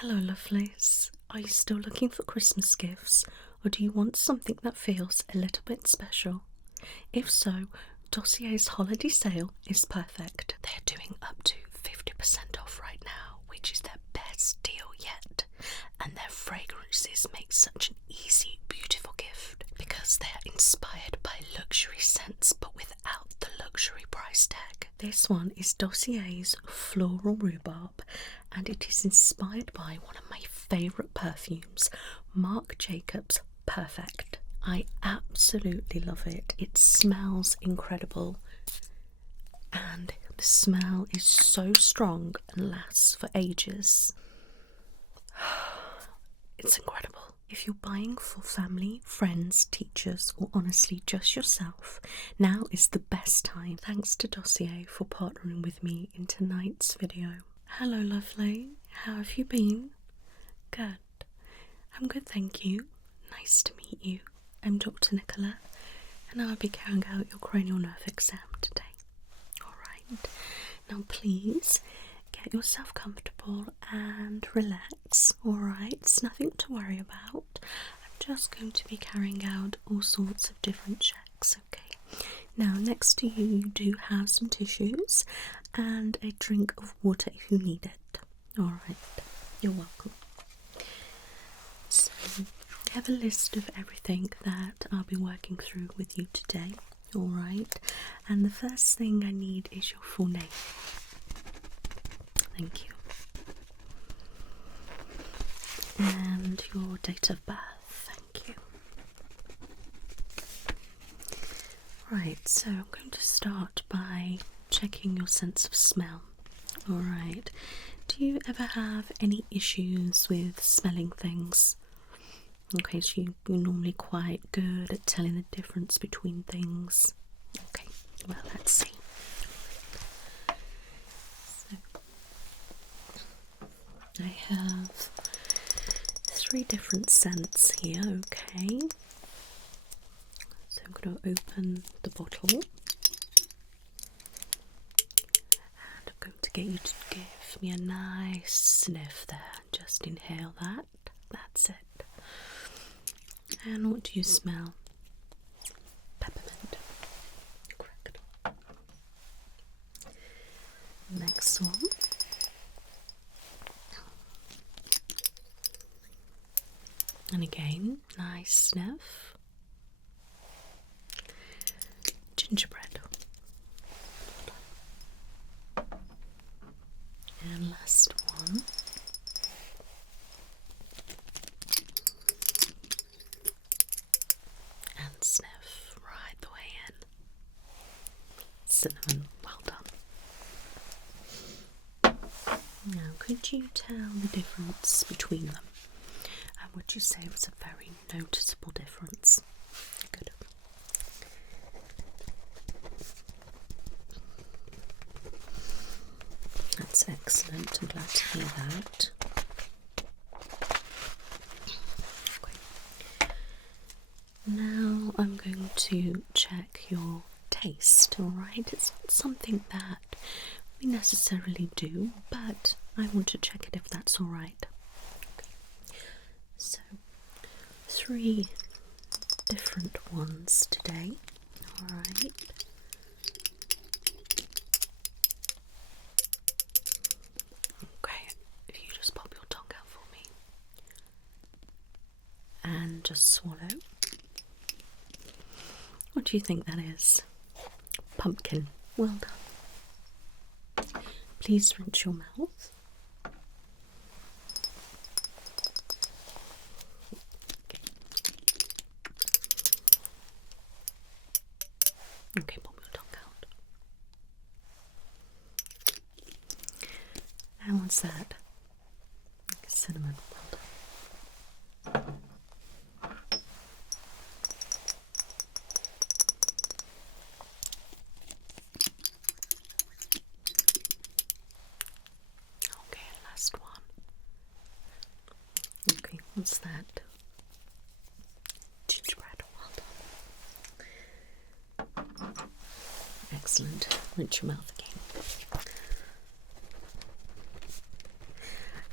Hello, lovelies. Are you still looking for Christmas gifts, or do you want something that feels a little bit special? If so, Dossier's holiday sale is perfect. They're doing up to 50% off right now, which is their best deal yet. And their fragrances make such an easy, beautiful gift because they're inspired by luxury scents but without the luxury price tag. This one is Dossier's Floral Rhubarb, and it is inspired by one of my favourite perfumes, Marc Jacobs Perfect. I absolutely love it. It smells incredible, and the smell is so strong and lasts for ages. It's incredible. If you're buying for family, friends, teachers, or honestly just yourself, now is the best time. Thanks to Dossier for partnering with me in tonight's video. Hello, lovely. How have you been? Good. I'm good, thank you. Nice to meet you. I'm Dr. Nicola, and I'll be carrying out your cranial nerve exam today. Alright. Now please get yourself comfortable and relax. Alright, it's nothing to worry about. I'm just going to be carrying out all sorts of different checks, okay? Now, next to you, you do have some tissues and a drink of water if you need it. Alright, you're welcome. So, I have a list of everything that I'll be working through with you today. Alright, and the first thing I need is your full name. Thank you. And your date of birth. Thank you. Right, so I'm going to start by checking your sense of smell. Alright, do you ever have any issues with smelling things? Okay, so you're normally quite good at telling the difference between things. Okay, well, let's see. So, I have 3 different scents here, okay? So I'm going to open the bottle. And I'm going to get you to give me a nice sniff there. Just inhale that. That's it. And what do you smell? Peppermint. Correct. Next one. And again, nice sniff. Gingerbread. And last one. And sniff right the way in. Cinnamon, well done. Now, could you tell the difference between them? And would you say it was a very noticeable difference? Good. That's excellent. I'm glad to hear that. Okay. Now I'm going to check your taste, alright? It's not something that we necessarily do, but I want to check it if that's alright. Okay. So, 3 different ones today, alright? Okay, if you just pop your tongue out for me. And just swallow. What do you think that is? Pumpkin. Well done. Please rinse your mouth. Okay, pop your tongue out. And what's that? Cinnamon. Well done. Okay, last one. Okay, what's that? Gingerbread. Well done. Excellent. Rinse your mouth again.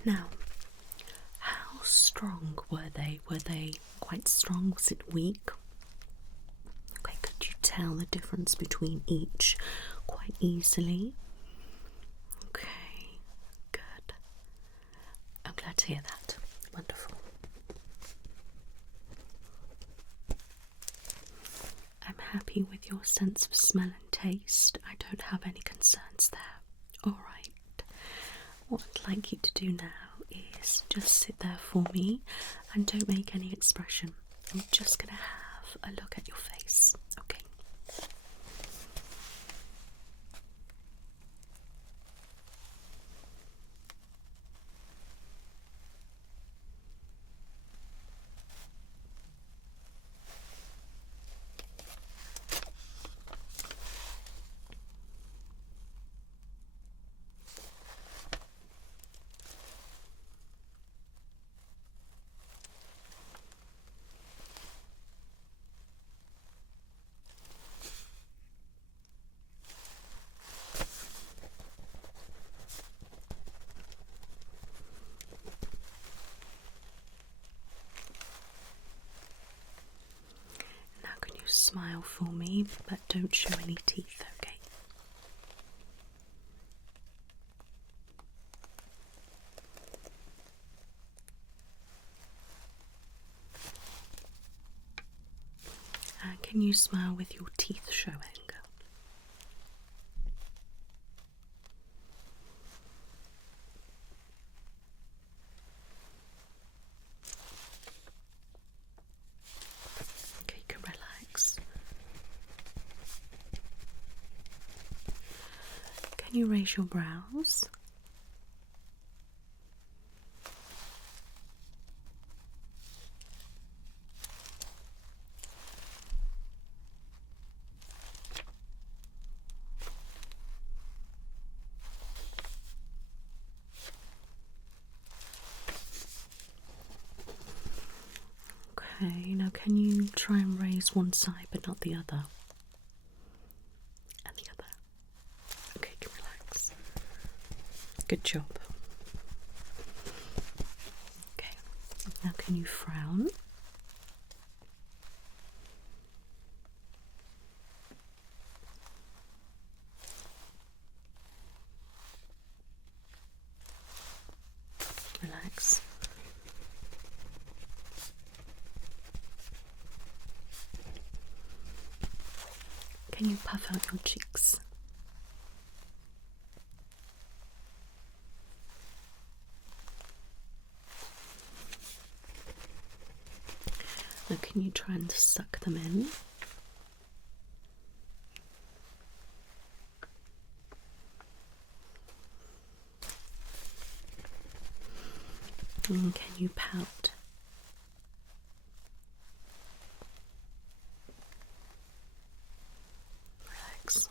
Now, strong, were they? Were they quite strong? Was it weak? Okay, could you tell the difference between each quite easily? Okay, good. I'm glad to hear that. Wonderful. I'm happy with your sense of smell and taste. I don't have any concerns there. Alright. What I'd like you to do now is just sit there for me and don't make any expression. I'm just going to have a look at your face. Okay. Smile for me, but don't show any teeth, okay? And can you smile with your teeth showing? Okay, you can relax. Can you raise your brows? Okay, now can you try and raise one side but not the other? And the other. Okay, you can relax. Good job. Okay, now can you frown? Relax. Can you puff out your cheeks? Now can you try and suck them in? And can you pout? Relax.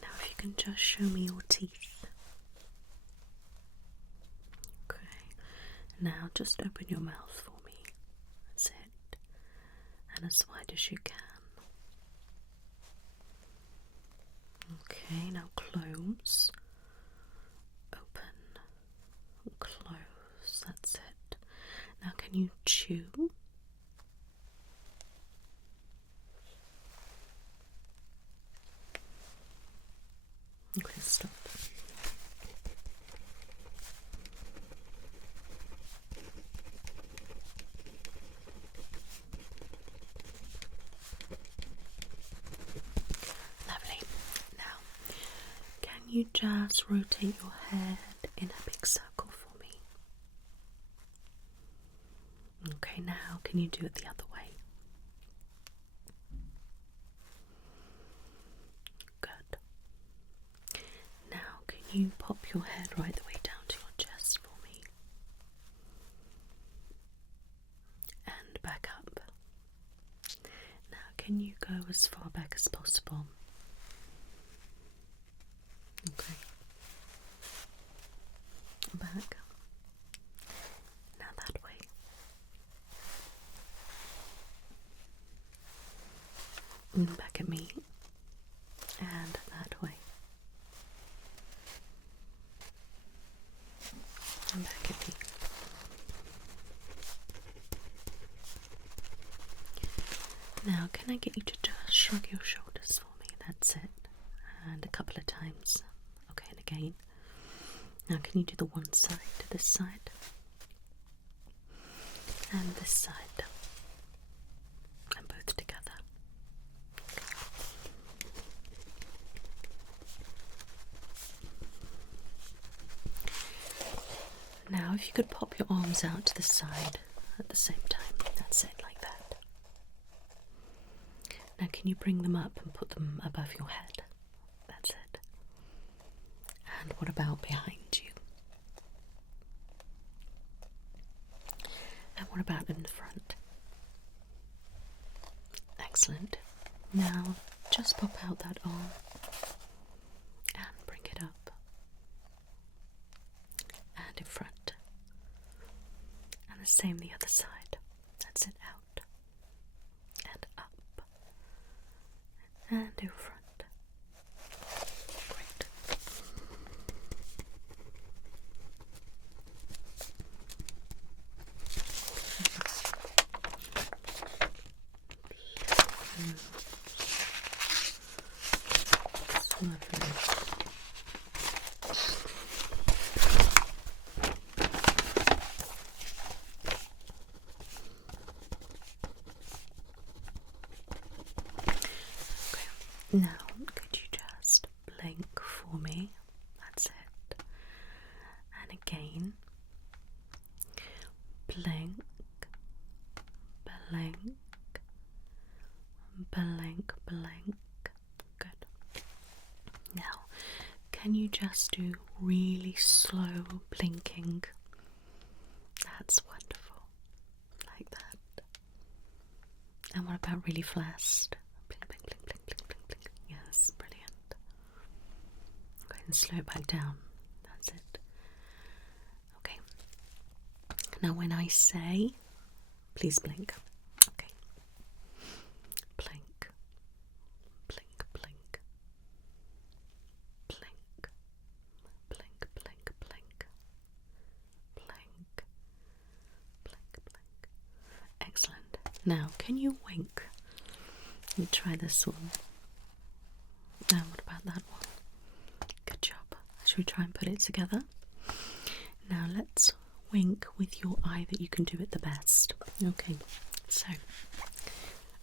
Now if you can just show me your teeth. Okay. Now just open your mouth for me. That's it. And as wide as you can. Okay, now close. Open. Close. That's it. Now can you chew? Okay, stop. Lovely. Now, can you just rotate your head in a big circle for me? Okay, now can you do it the other way? Good. Now can you pop your head right the way down to your chest for me? And back up. Now can you go as far back as possible? Okay. Back. Now that way. And back at me. And that way. Now, can I get you to just shrug your shoulders for me? That's it. And a couple of times. Okay, and again. Now, can you do the one side to this side? And this side. And both together. Now, if you could pop your arms out to the side at the same time. That's it, like that. Now, can you bring them up and put them above your head? That's it. And what about behind you? And what about in the front? Excellent. Now, just pop out that arm and bring it up. And in front. And the same the other side. That's it, out. And up. And in front. Great. Lovely. Now, could you just blink for me? That's it. And again. Blink, blink, blink, blink. Good. Now, can you just do really slow blinking? That's wonderful. Like that. And what about really fast? Blink, blink, blink, blink, blink, blink, blink. Yes, brilliant. Okay, and slow it back down. That's it. Okay. Now when I say, please blink. Okay. Blink. Blink, blink. Blink. Blink, blink, blink. Blink. Blink, blink. Excellent. Now, can you wink? Let me try this one. Now, what about that one? Good job. Should we try and put it together? Now, let's wink with your eye that you can do it the best. Okay, so,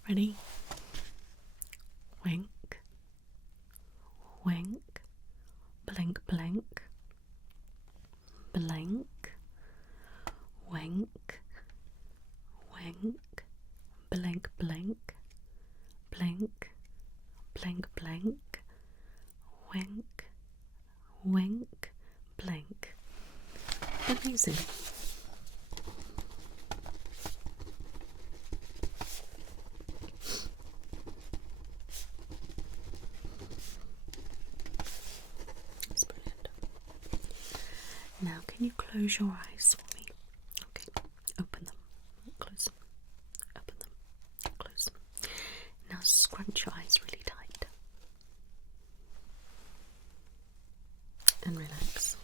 ready? Wink. Wink. Blink, blink. Blink. Wink. Wink. Blink, blink. Blink. Blink, blink. Wink. Wink. Blink. Amazing. That's brilliant. Now, can you close your eyes for me? Okay, open them, close them, open them, close them. Now, scrunch your eyes really tight and relax.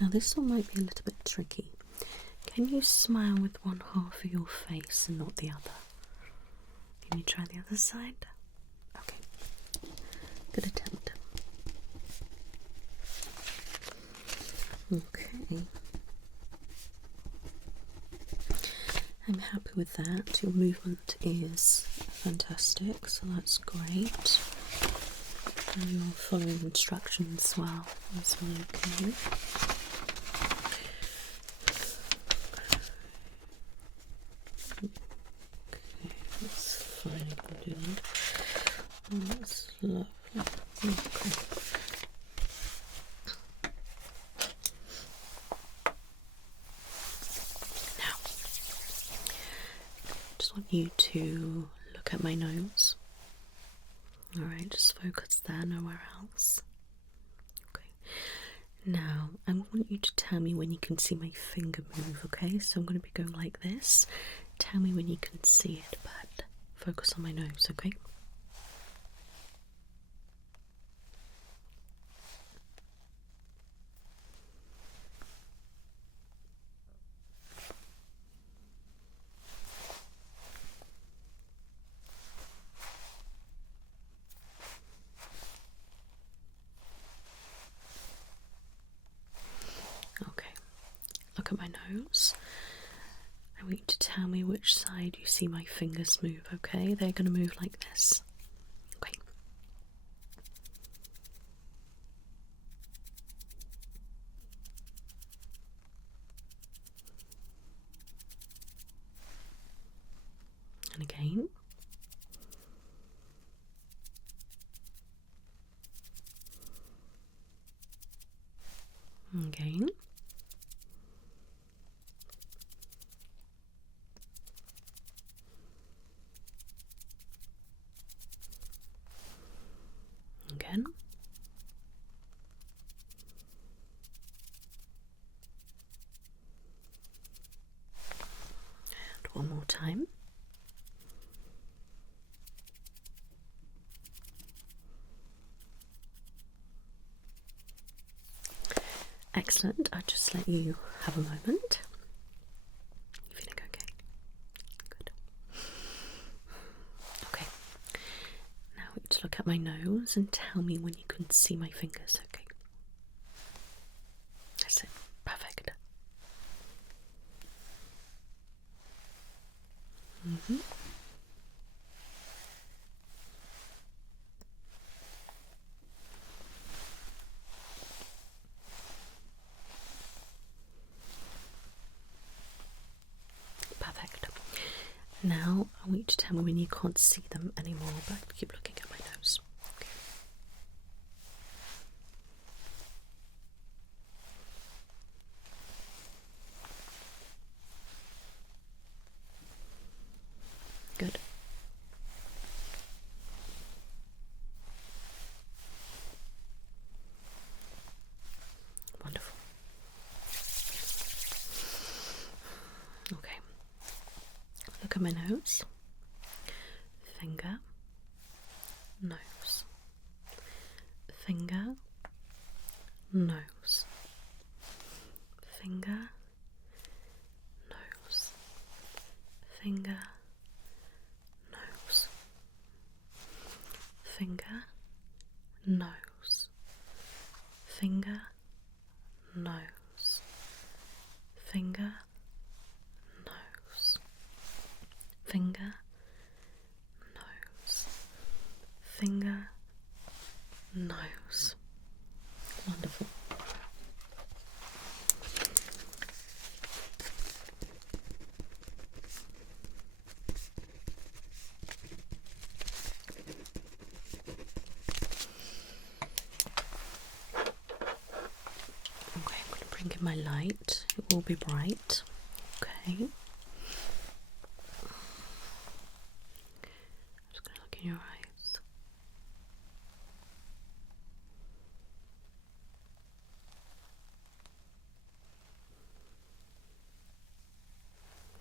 Now this one might be a little bit tricky. Can you smile with one half of your face and not the other? Can you try the other side? Okay. Good attempt. Okay. I'm happy with that. Your movement is fantastic, so that's great. And you're following instructions as well. That's really okay. Okay, that's fine. I'll do that. Oh, that's lovely. Okay. Now, I just want you to look at my nose. Alright, just focus there, nowhere else. Okay. Now, I want you to tell me when you can see my finger move, okay? So I'm going to be going like this. Tell me when you can see it, but focus on my nose, okay? nose. I want you to tell me which side you see my fingers move, okay? They're going to move like this. Okay. And again. Again. Again. And one more time. Excellent. I'll just let you have a moment. You feeling okay? Good. Okay. Now I want you to look at my nose and tell me when you can see my fingers, okay? That's it. Perfect. Perfect. Now I want you to tell me when you can't see them anymore, but keep looking at my nose. Okay. Good. Wonderful. Okay. Look at my nose. Finger. Nose. Finger. Nose. Finger. Nose. Finger. Nose. Finger. Nose. Finger. Nose. Finger. Nose. Finger. Nose. Finger. Nose. Wonderful. Okay, I'm going to bring in my light. It will be bright. Okay. I'm just going to look in your eyes.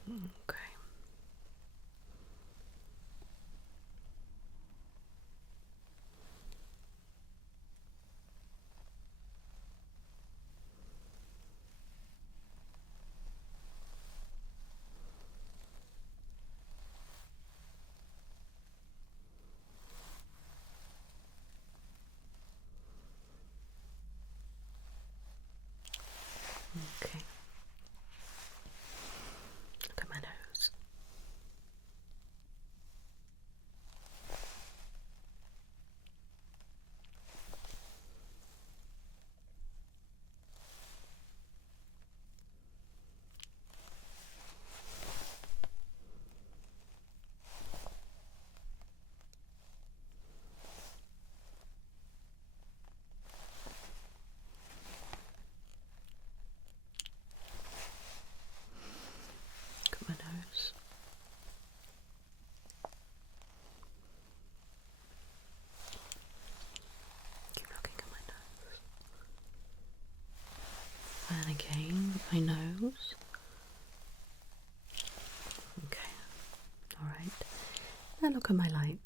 Okay. Okay. Look at my nose. Look at my nose. Keep looking at my nose. And again, my nose. Okay. Alright. Now look at my light.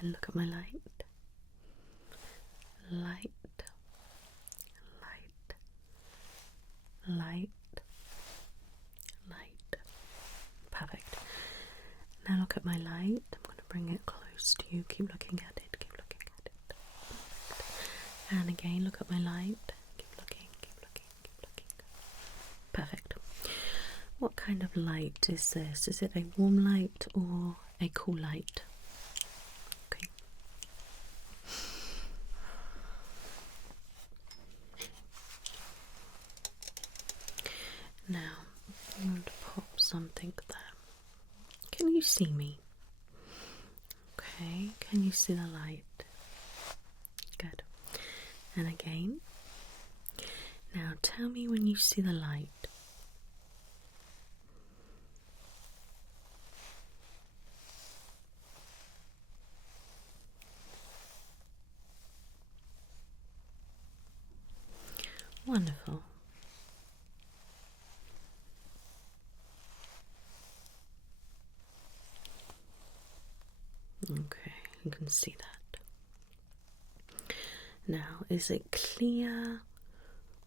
And look at my light. Light. Light. Light. Light. Perfect. Now look at my light. I'm going to bring it close to you. Keep looking at it. Keep looking at it. Perfect. And again, look at my light. Keep looking. Keep looking. Keep looking. kind of light is this? Is it a warm light or a cool light? Okay. Now, I'm going to pop something there. Can you see me? Okay, can you see the light? Good. And again. Now tell me when you see the light. Wonderful. Okay, you can see that. Now, is it clear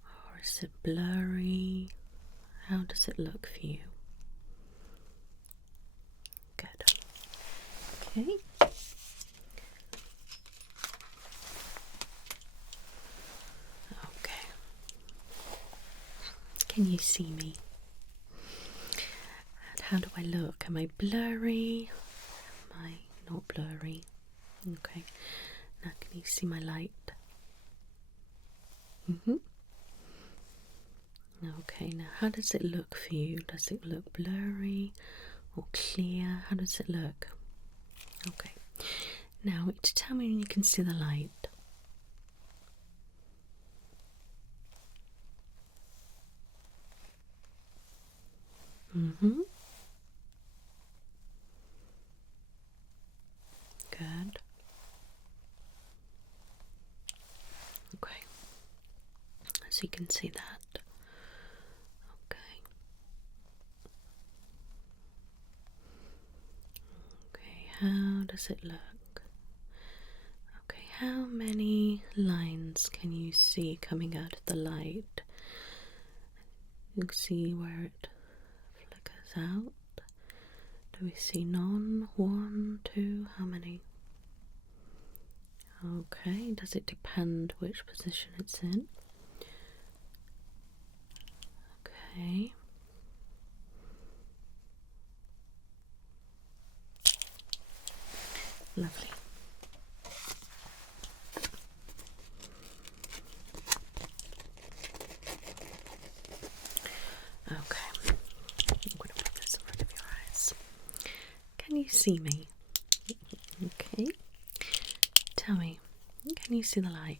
or is it blurry? How does it look for you? Good. Okay. Okay. Can you see me? And how do I look? Am I blurry? Am I not blurry? Okay. Now can you see my light? Okay, now how does it look for you? Does it look blurry or clear? How does it look? Okay. Now tell me when you can see the light. Good. Okay. So you can see that. Okay. Okay, how does it look? Okay, how many lines can you see coming out of the light? You can see where it flickers out. Do we see none? 1, 2, how many? Okay, does it depend which position it's in? Okay. Lovely. Okay, I'm going to put this in front of your eyes. Can you see me? Okay. Tell me, can you see the light?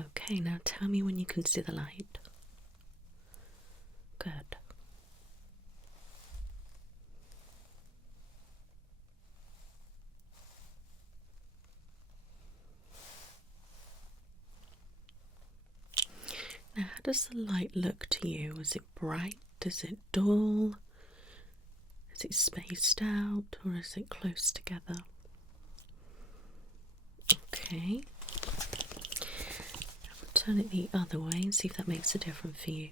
Okay, now tell me when you can see the light. Good. Now, how does the light look to you? Is it bright? Is it dull? Is it spaced out or is it close together? Okay. I'll turn it the other way and see if that makes a difference for you.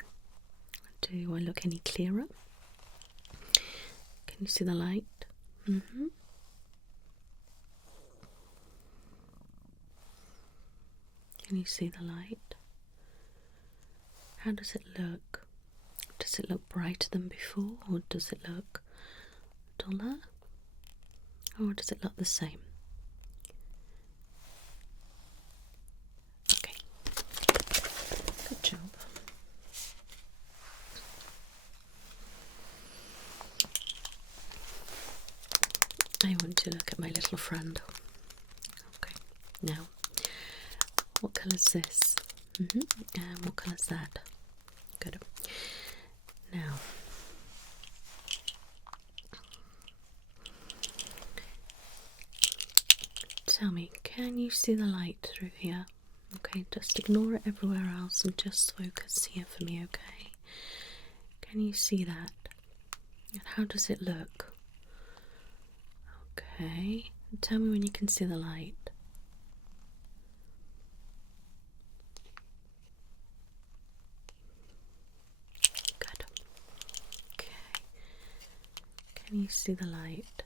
Do I look any clearer? Can you see the light? Can you see the light? How does it look? Does it look brighter than before, or does it look duller? Or does it look the same? Okay. Good job. I want to look at my little friend. Okay. Now, what colour is this? And what colour is that? Good. Now, tell me, can you see the light through here? Okay, just ignore it everywhere else and just focus here for me, okay? Can you see that? And how does it look? Okay, tell me when you can see the light. Good. Okay. Can you see the light?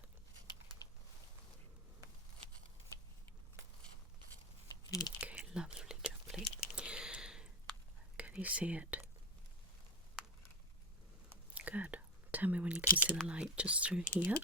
Okay, lovely, jubbly. Can you see it? Good. Tell me when you can see the light just through here.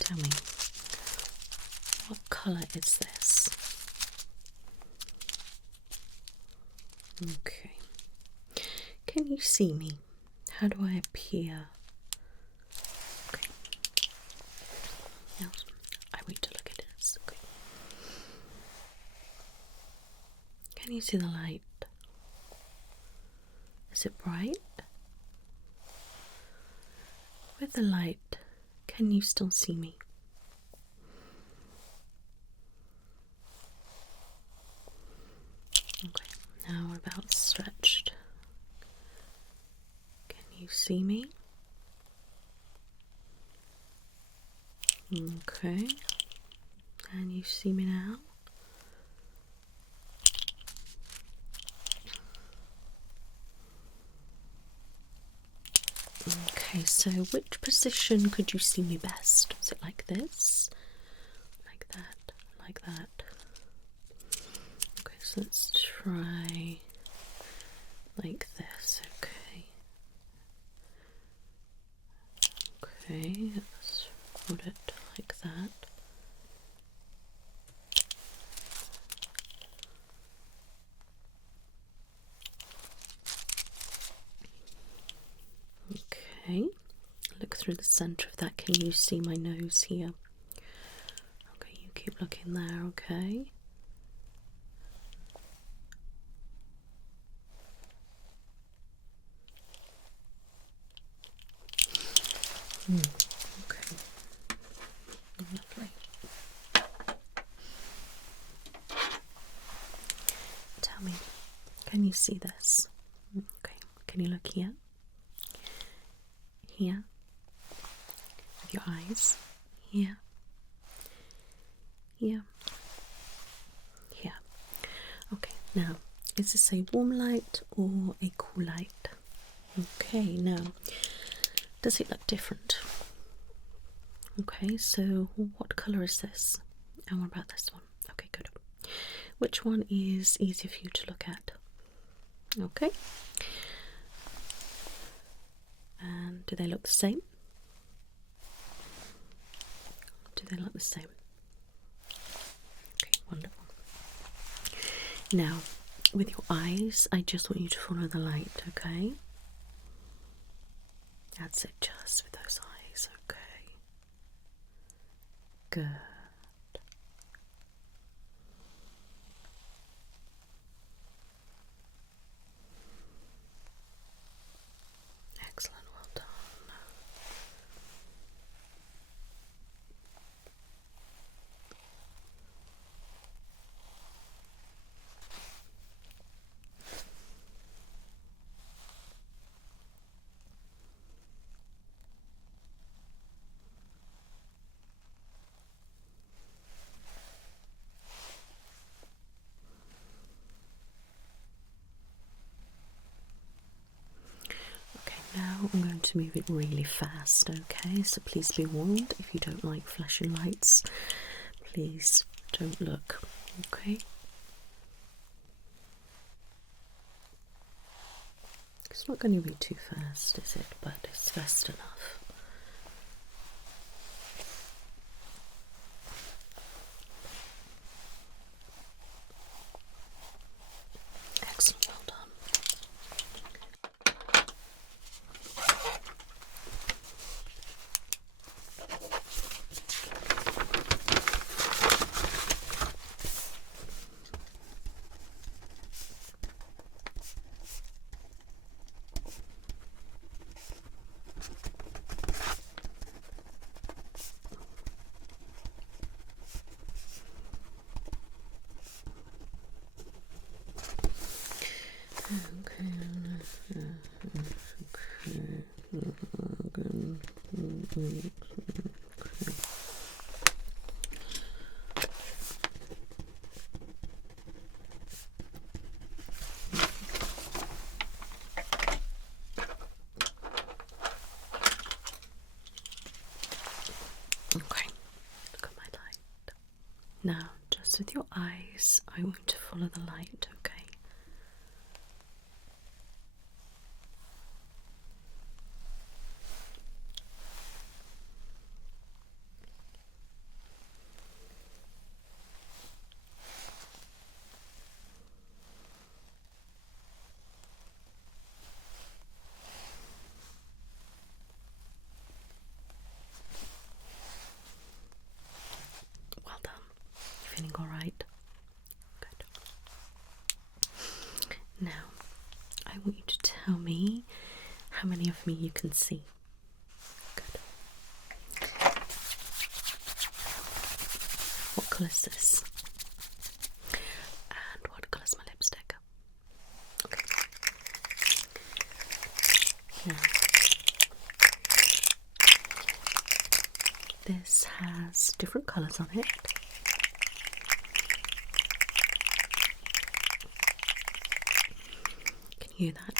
Tell me, what colour is this? Okay. Can you see me? How do I appear? Okay. Now, I wait to look at this. Okay. Can you see the light? Is it bright? With the light, can you still see me? Okay, now we're about stretched. Can you see me? Okay, and you see me now? Okay, so which position could you see me best? Is it like this? Like that? Like that? Okay, so let's try like this, okay. Okay, let's put it like that. Okay, look through the centre of that. Can you see my nose here? Okay, you keep looking there, okay? Okay, lovely. Tell me, can you see this? Okay, can you look here? Here? With your eyes? Here? Here? Here. Okay, now, is this a warm light or a cool light? Okay, now, does it look different? Okay, so what colour is this? And what about this one? Okay, good. Which one is easier for you to look at? Okay. And do they look the same? Do they look the same? Okay, wonderful. Now, with your eyes, I just want you to follow the light, okay? That's it, just with those eyes, okay? Good. Excellent, well done. Now I'm going to move it really fast, okay? So please be warned, if you don't like flashing lights, please don't look, okay? It's not going to be too fast, is it? But it's fast enough. Excellent, well done. Now, just with your eyes, I want you to follow the light, okay? Well done. Feeling all right? Good. Now, I want you to tell me how many of me you can see. Good. What colour is this? And what colour is my lipstick? Okay. Now, this has different colours on it. Can you hear that?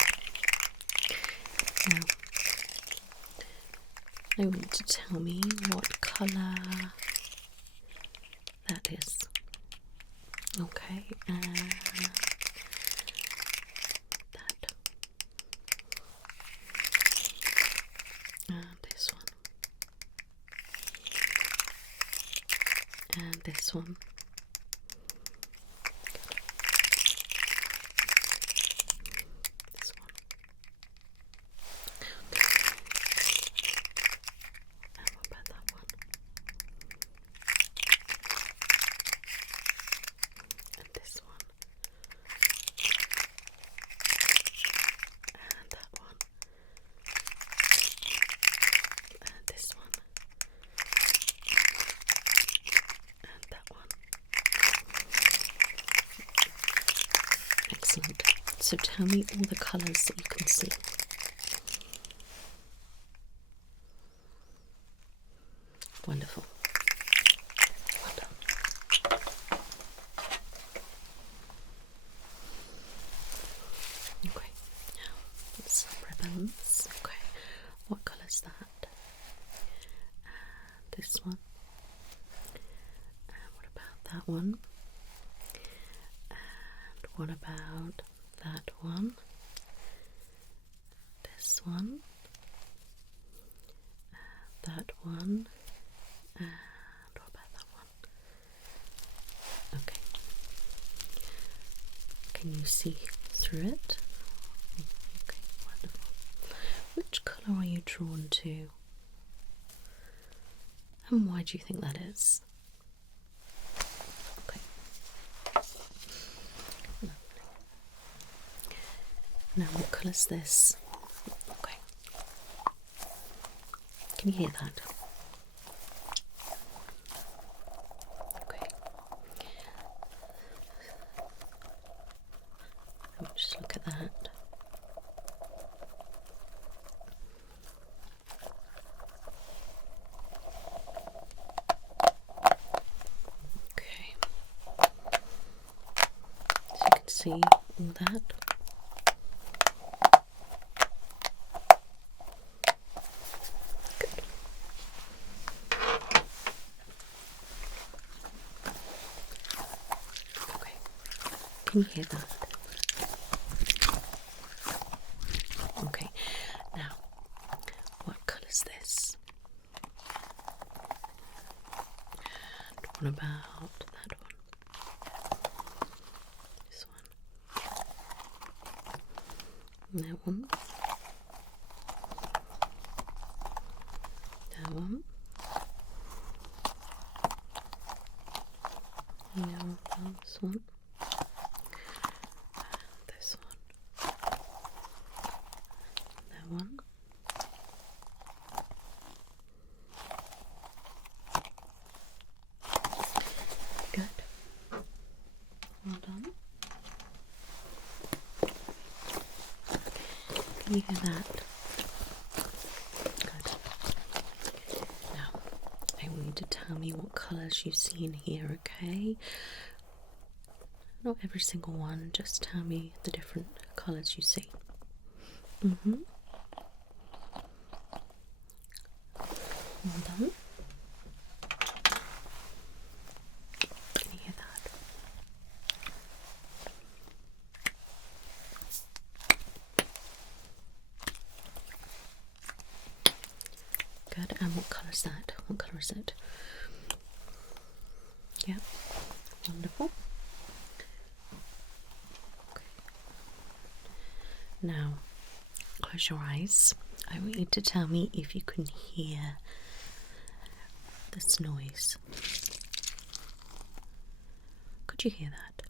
Now, I want you to tell me what colour that is. Okay, and that. And this one. And this one. This one. And what about that one? And this one. And that one. And this one. And that one. Excellent. So tell me all the colours that you can see. Wonderful. Well done. Okay, now let's ribbons. Okay, what colour is that? And this one. And what about that one? And what about that one? This one. And that one. And what about that one? Okay. Can you see through it? Okay, wonderful. Which colour are you drawn to? And why do you think that is? Okay. Lovely. Now, what colour is this? Okay. Can you hear that? Okay. Let me just look at that. Okay. So you can see all that. Good. Okay. Can you hear that? Okay. Now, what colour is this? And what about that one? This one. That one. That one. Now this one. And this one. That one. Good. Well done. Can you hear that? Good. Now, I want you to tell me what colours you see in here, okay? Not every single one, just tell me the different colours you see. Well done. is that? What colour is it? Yeah, wonderful. Okay. Now, close your eyes. I want you to tell me if you can hear this noise. Could you hear that?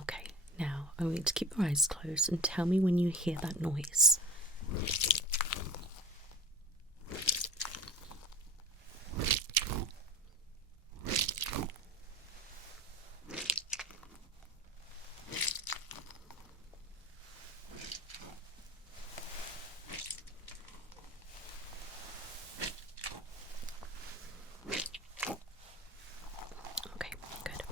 Okay, now I want you to keep your eyes closed and tell me when you hear that noise. Okay, good.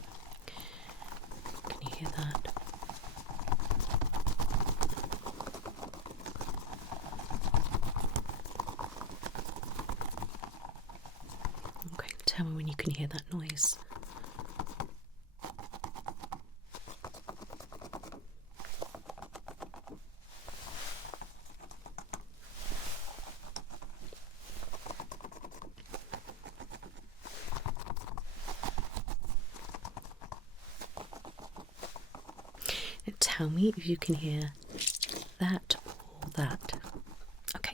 Can you hear that? Okay, tell me when you can hear that noise. And tell me if you can hear that or that. Okay.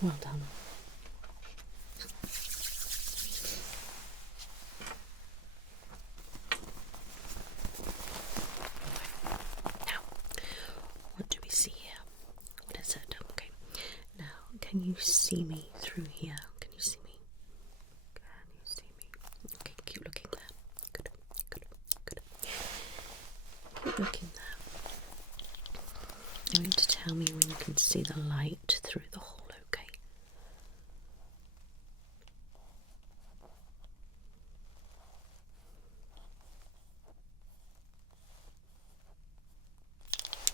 Well done. Now, what do we see here? What is it? Okay. Now, can you see me through here? Can you see me? Can you see me? Okay, keep looking there. Good, good, good. Keep looking there. I want you to tell me when you can see the light through the hole, okay?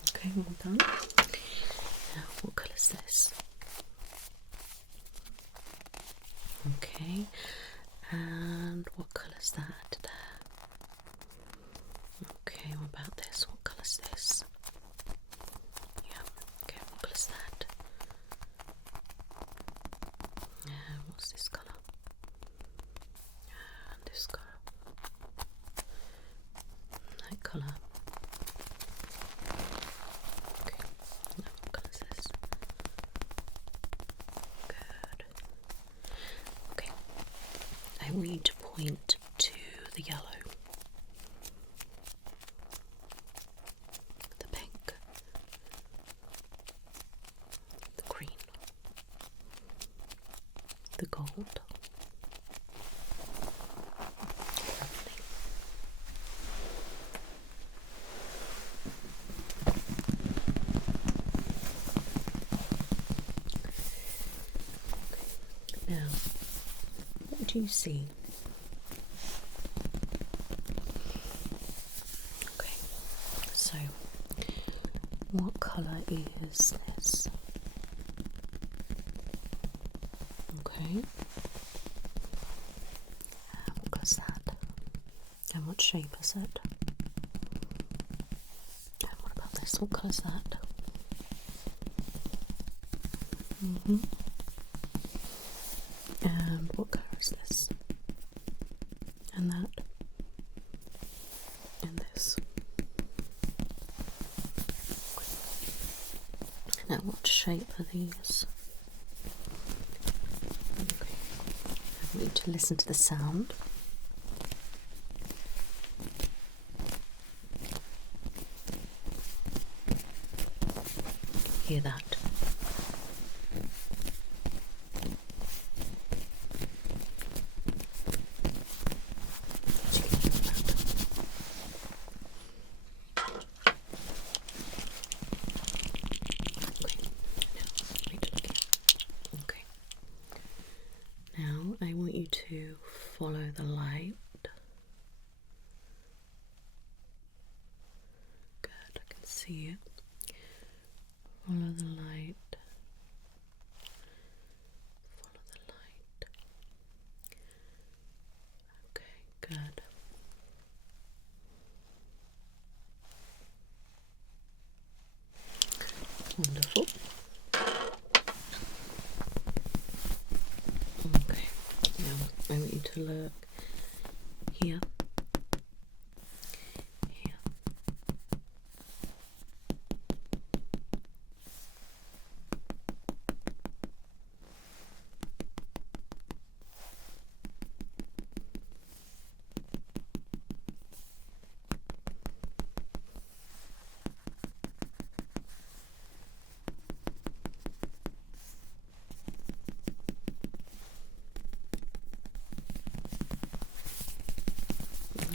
Okay, well done. Now, what colour is this? Okay, and what colour is that there? Okay, what about this? What colour is this? Yeah, okay, what colour is that? What's this colour? And this colour. That colour. Okay, now what colour is this? Good. Okay, I want you to point to the yellow, the pink, the green, the gold. Lovely. Now, what do you see? Okay, so what colour is this? Okay, what colour is that? And what shape is it? And what about this? What colour is that? And what colour is this? And that? And this? Now, what shape are these? Okay, I want you to listen to the sound. Hear that? see you. Follow the light. Follow the light. Okay, good. Wonderful. Okay, now I want you to look here. Here.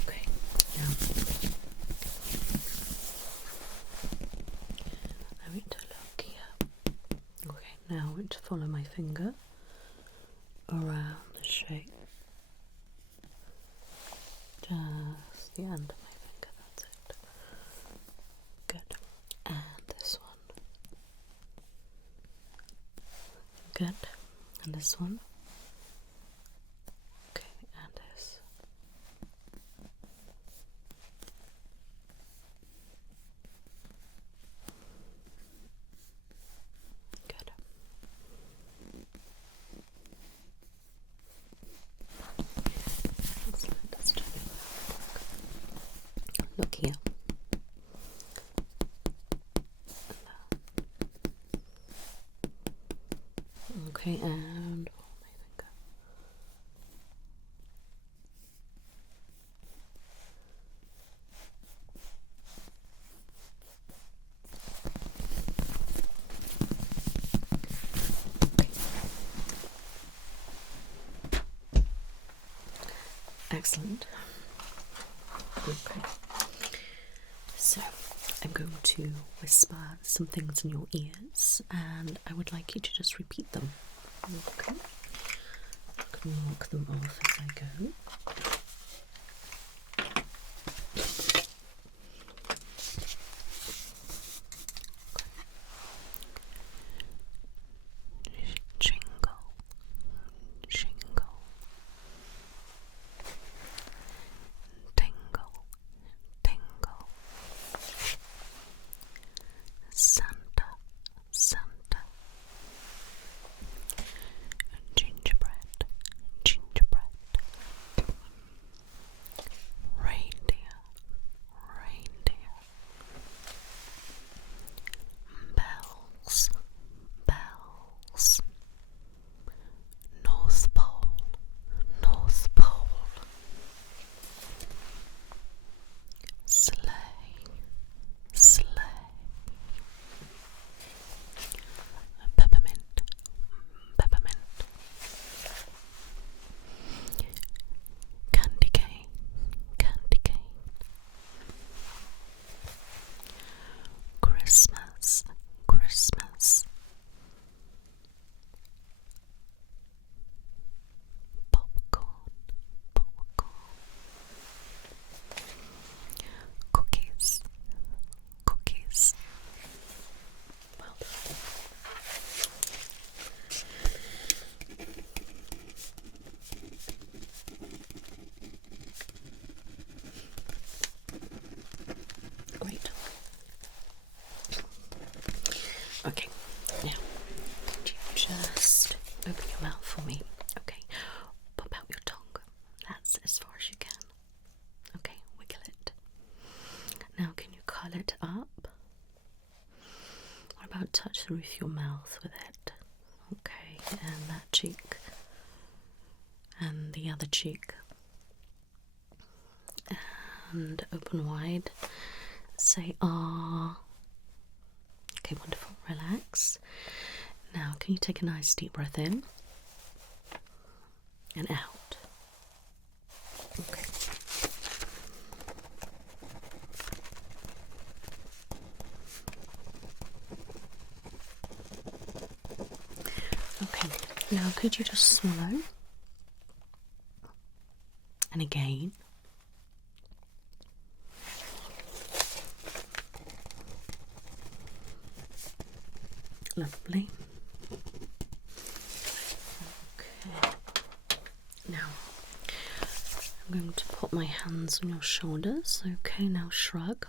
Okay, now I want to look here. Okay, now I want to follow my finger around the shape. Just the end of my finger, that's it. Good. And this one. Good. And this one. Okay, and this. Good. Excellent. Let's do it. Look here. Okay, and follow my finger. Excellent. Okay. So I'm going to whisper some things in your ears and I would like you to just repeat them. Okay. I can mark them off as I go. Jingle, jingle. Tingle, tingle. Santa, Santa. Gingerbread, gingerbread. Reindeer, reindeer. Bells, bells. North Pole, North Pole. Sleigh, sleigh. Peppermint, peppermint. Candy cane, candy cane. Christmas, Christmas. Popcorn, popcorn. Cookies, cookies. Well done. Great. Okay, now could you just open your mouth for me? Okay, pop out your tongue. That's as far as you can. Okay, wiggle it. Now can you curl it up? What about touch the roof of your mouth with it? Okay, and that cheek. And the other cheek. And open wide. Say ah. Okay, wonderful. Relax. Now, can you take a nice deep breath in and out? Okay. Okay, now could you just swallow? And again. Lovely. Okay. Now, I'm going to put my hands on your shoulders. Okay, now shrug.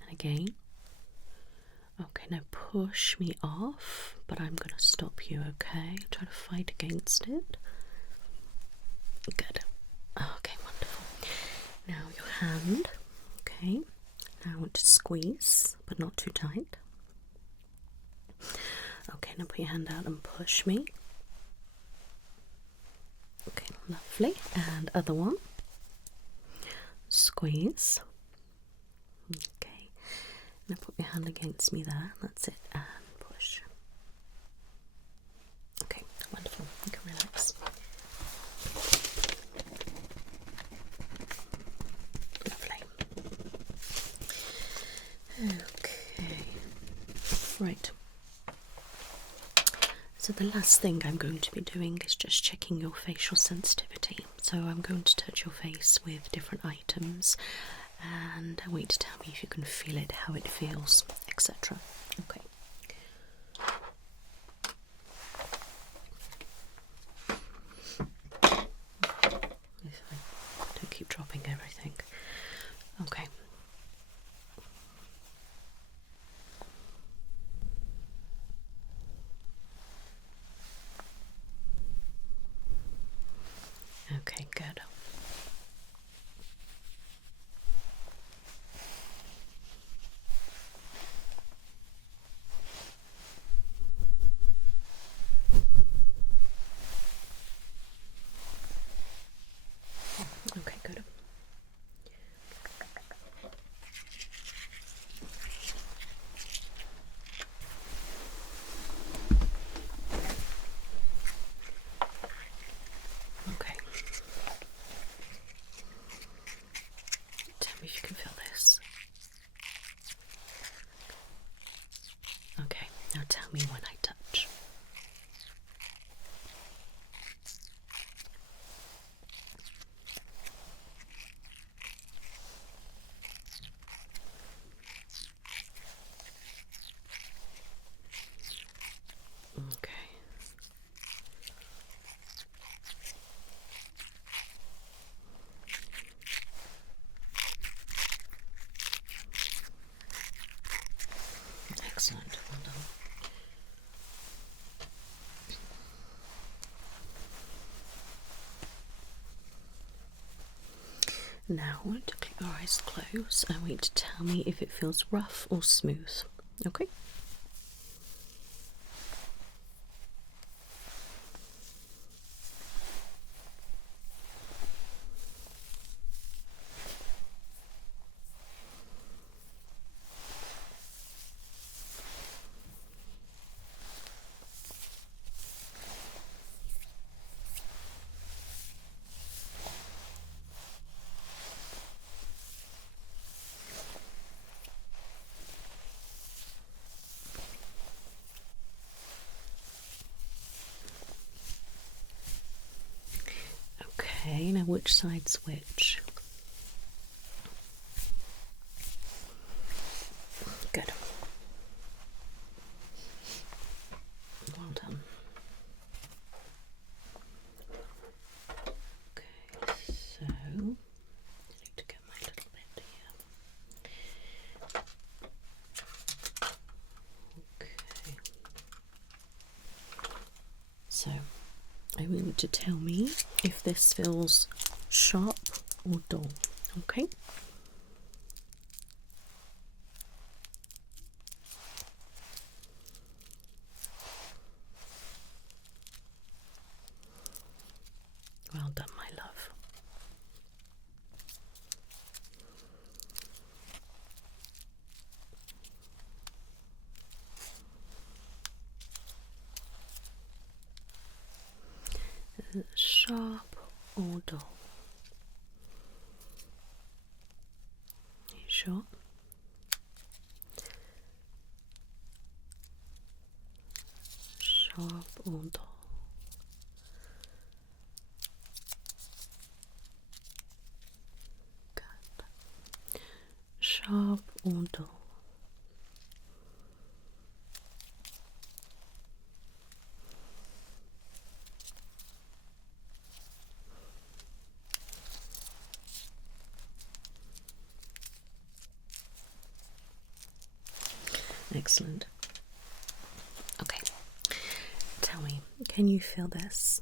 And again. Okay, now push me off, but I'm going to stop you, okay? Try to fight against it. Good. Okay, wonderful. Now your hand. Okay. Now I want to squeeze, but not too tight. Okay, now put your hand out and push me. Okay, lovely. And other one. Squeeze. Okay. Now put your hand against me there. That's it. And push. Okay, wonderful. You can relax. Lovely. Okay. Right. So the last thing I'm going to be doing is just checking your facial sensitivity. So I'm going to touch your face with different items and I want you to tell me if you can feel it, how it feels, etc. Okay. If I don't keep dropping everything. Okay. Okay, good. Okay, good. Okay. Tell me if you can feel this. Okay, now tell me when I touch. Okay. Excellent, well done. Now I want you to keep your eyes closed. I want you to tell me if it feels rough or smooth. Okay? Okay, now which side's which? Good. Well done. Okay, so I need to get my little bit here. Okay. So I want you to tell me if this feels sharp or dull, okay? Well done, my love. Is it sharp or dull? Are you sure? Sharp or dull? Good. Sharp or dull? Excellent. Okay, tell me, can you feel this?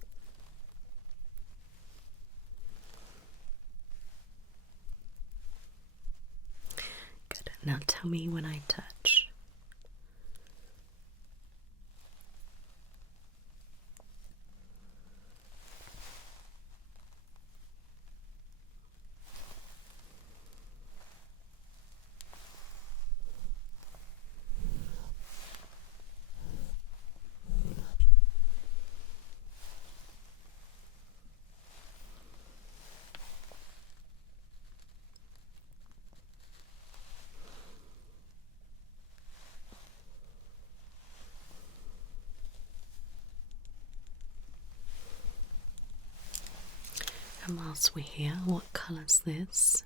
Good. Now tell me when I touch. And whilst we're here, what colour's this?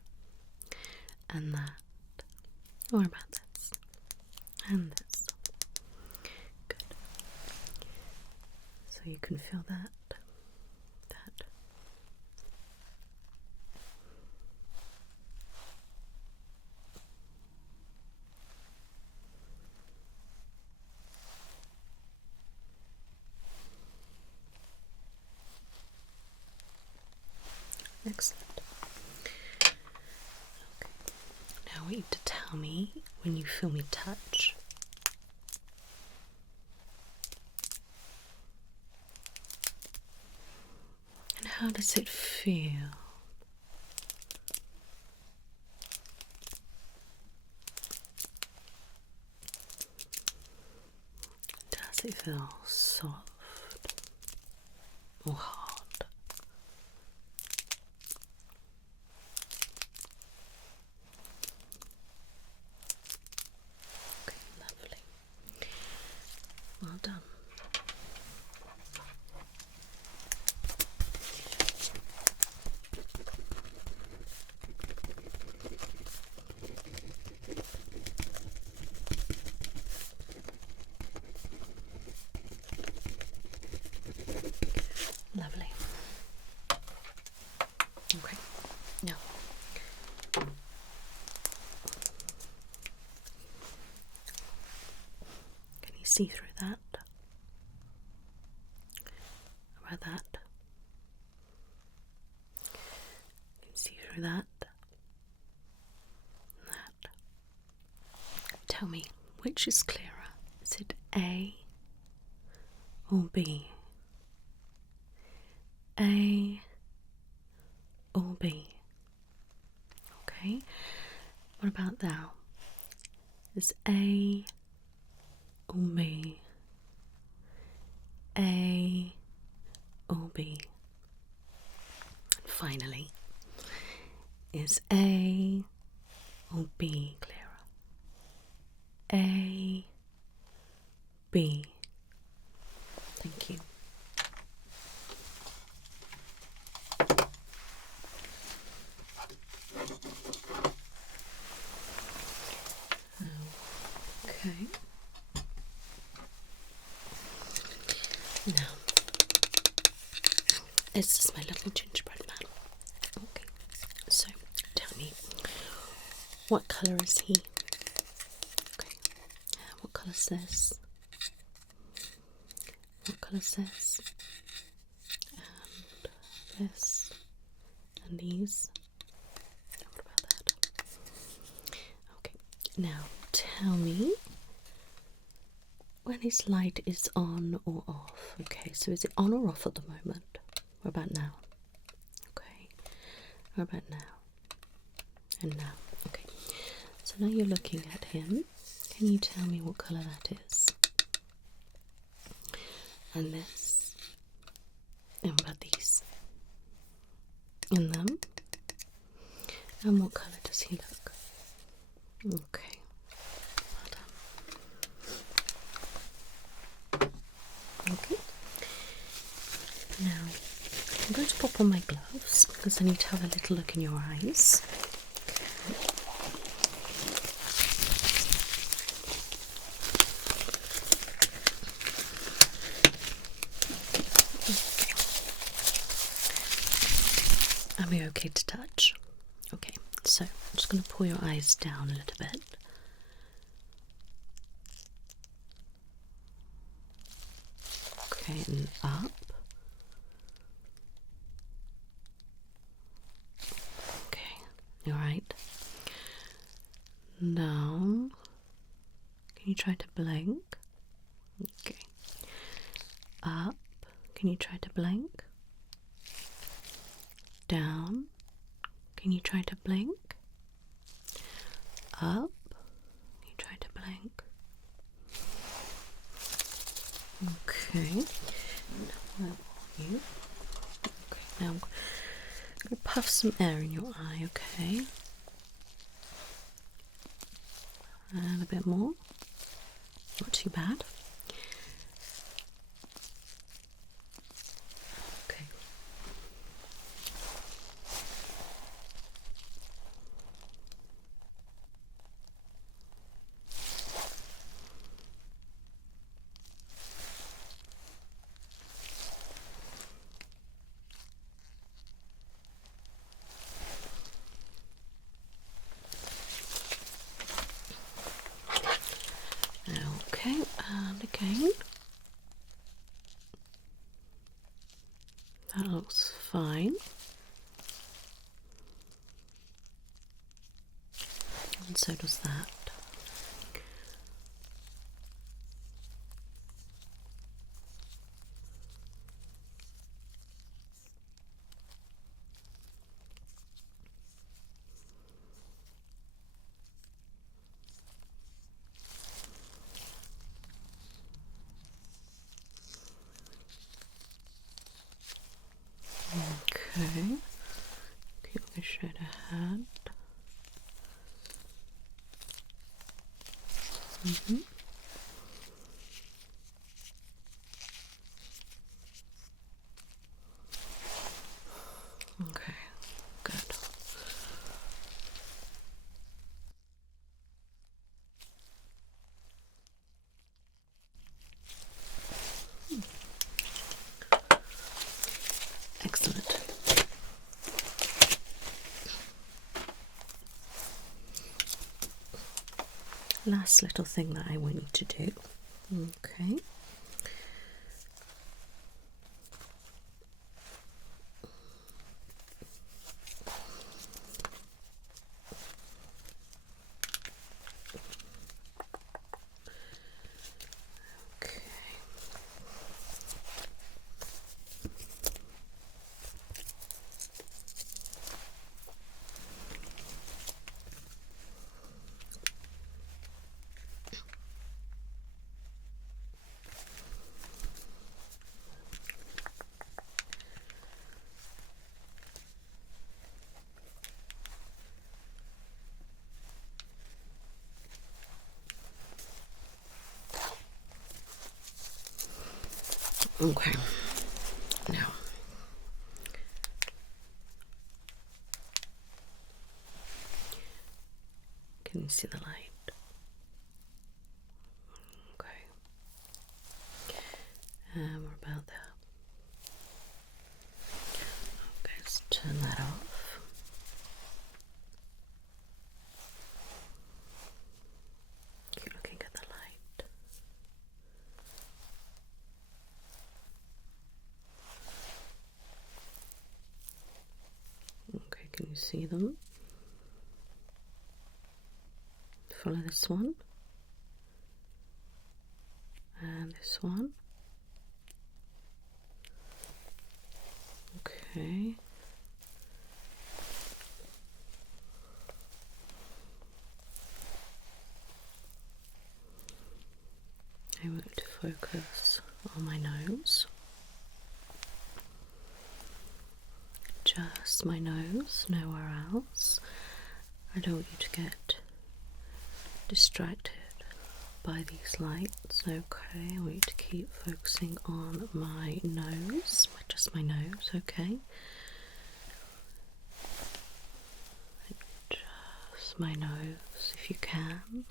And that? What about this? And this? Good. So you can feel that. Excellent. Okay. Now I want you to tell me when you feel me touch. And how does it feel? Does it feel soft or hard? Lovely. Well done. Lovely. Okay. Now, can you see through that? How about that? Can you see through that? That. Tell me, which is clearer? Is it A or B? A or B? Okay. What about now? Is A or B? A or B? And finally, is A or B clearer? A, B. Thank you. Okay. Now, this is my little gingerbread man. Okay, so tell me, what colour is he? Okay, what colour's this? What colour's this? And this? And these? What about that? Okay, now tell me when his light is on or off. Okay, so is it on or off at the moment? What about now? Okay, what about now? And now? Okay, so now you're looking at him. Can you tell me what colour that is? And this? And what about these? And them? And what colour does he look? Okay, well done. Okay, now I'm going to pop on my gloves because I need to have a little look in your eyes. Are we okay to touch? Okay, so I'm just going to pull your eyes down a little bit. Okay, and up. Okay, all right. Down. Can you try to blink? Okay. Up. Can you try to blink? Down. Can you try to blink? Up. Can you try to blink? Okay. Now, you. Okay, now I'm going to puff some air in your eye, okay? And a bit more. Not too bad. Okay. Okay, and again. That looks fine. And so does that. Okay. Keep looking straight ahead. Okay, good. Excellent. Last little thing that I want you to do. Okay. Okay, now can you see the light? Okay, and we're about there. Okay, let's turn that off. Keep looking at the light. Okay, can you see them? Follow this one. And this one. Okay. I want to focus on my nose. Just my nose, nowhere else. I don't want you to get distracted by these lights, okay? I want you to keep focusing on my nose, just my nose, okay? Just my nose if you can,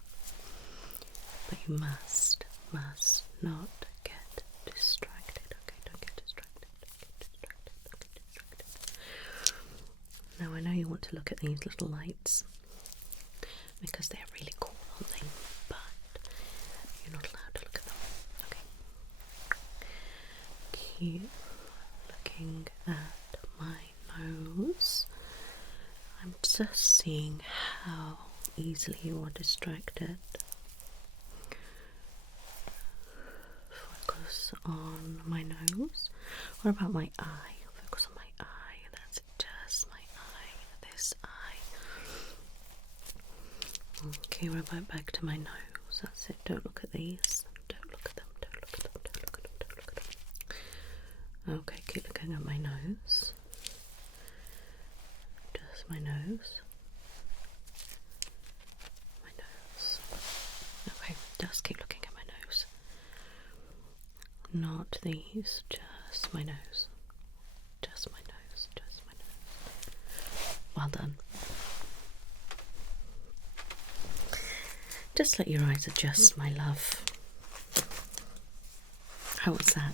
but you must not get distracted, okay? Don't get distracted, don't get distracted, don't get distracted. Now I know you want to look at these little lights because they're really cool, aren't they? But you're not allowed to look at them, okay? you looking at my nose. I'm just seeing how easily you are distracted. Focus on my nose. What about my eye? Focus on my eye. That's just my eye. This eye. Okay, what about back to my nose? That's it. Don't look at these. Don't look at them. Don't look at them. Don't look at them. Don't look at them. Okay, keep looking at my nose. Just my nose. My nose. Okay, just keep looking at my nose. Not these, just my nose. Just my nose, just my nose. Well done. Just let your eyes adjust, my love. How was that?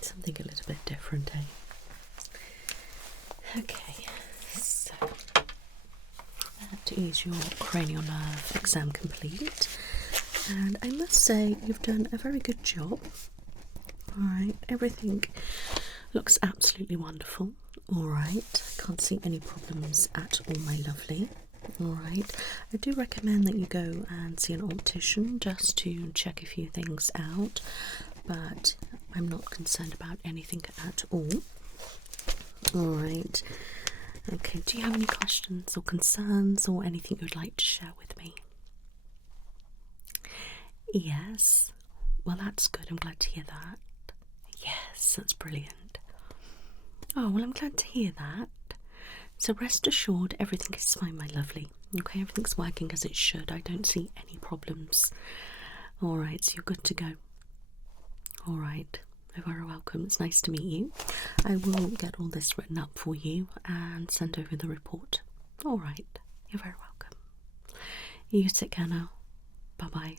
Something a little bit different, eh? Okay, so that is your cranial nerve exam complete. And I must say, you've done a very good job. Alright, everything looks absolutely wonderful. Alright, can't see any problems at all, my lovely. Alright, I do recommend that you go and see an optician just to check a few things out, but I'm not concerned about anything at all. Alright, okay, do you have any questions or concerns or anything you'd like to share with me? Yes, well that's good, I'm glad to hear that. Yes, that's brilliant. Oh, well I'm glad to hear that. So rest assured everything is fine, my lovely. Okay, everything's working as it should. I don't see any problems. Alright, so you're good to go. Alright, you're very welcome. It's nice to meet you. I will get all this written up for you and send over the report. Alright, you're very welcome. You take care now. Bye-bye.